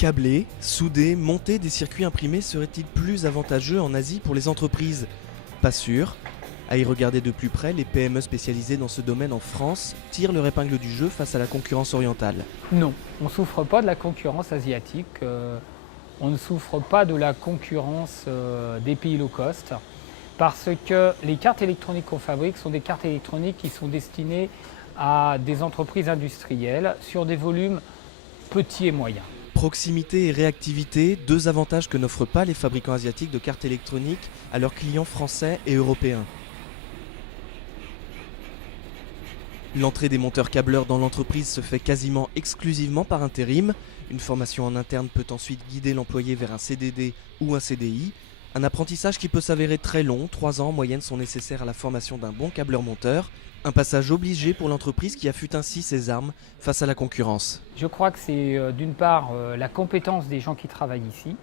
Câbler, souder, monter des circuits imprimés serait-il plus avantageux en Asie pour les entreprises? Pas sûr. À y regarder de plus près, les PME spécialisées dans ce domaine en France tirent leur épingle du jeu face à la concurrence orientale. Non, on ne souffre pas de la concurrence asiatique, on ne souffre pas de la concurrence des pays low cost, parce que les cartes électroniques qu'on fabrique sont des cartes électroniques qui sont destinées à des entreprises industrielles sur des volumes petits et moyens. Proximité et réactivité, deux avantages que n'offrent pas les fabricants asiatiques de cartes électroniques à leurs clients français et européens. L'entrée des monteurs câbleurs dans l'entreprise se fait quasiment exclusivement par intérim. Une formation en interne peut ensuite guider l'employé vers un CDD ou un CDI. Un apprentissage qui peut s'avérer très long, 3 ans en moyenne sont nécessaires à la formation d'un bon câbleur-monteur. Un passage obligé pour l'entreprise qui affûte ainsi ses armes face à la concurrence. Je crois que c'est d'une part la compétence des gens qui travaillent ici.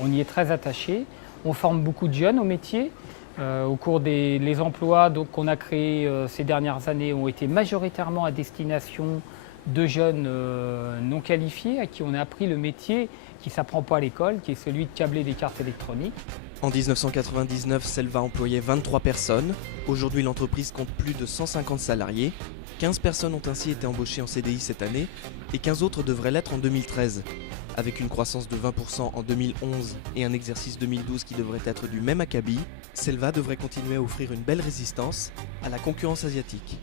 On y est très attaché. On forme beaucoup de jeunes au métier. Au cours les emplois qu'on a créés ces dernières années ont été majoritairement à destination de jeunes non qualifiés à qui on a appris le métier qui ne s'apprend pas à l'école, qui est celui de câbler des cartes électroniques. En 1999, Selva employait 23 personnes. Aujourd'hui, l'entreprise compte plus de 150 salariés. 15 personnes ont ainsi été embauchées en CDI cette année et 15 autres devraient l'être en 2013. Avec une croissance de 20% en 2011 et un exercice 2012 qui devrait être du même acabit, Selva devrait continuer à offrir une belle résistance à la concurrence asiatique.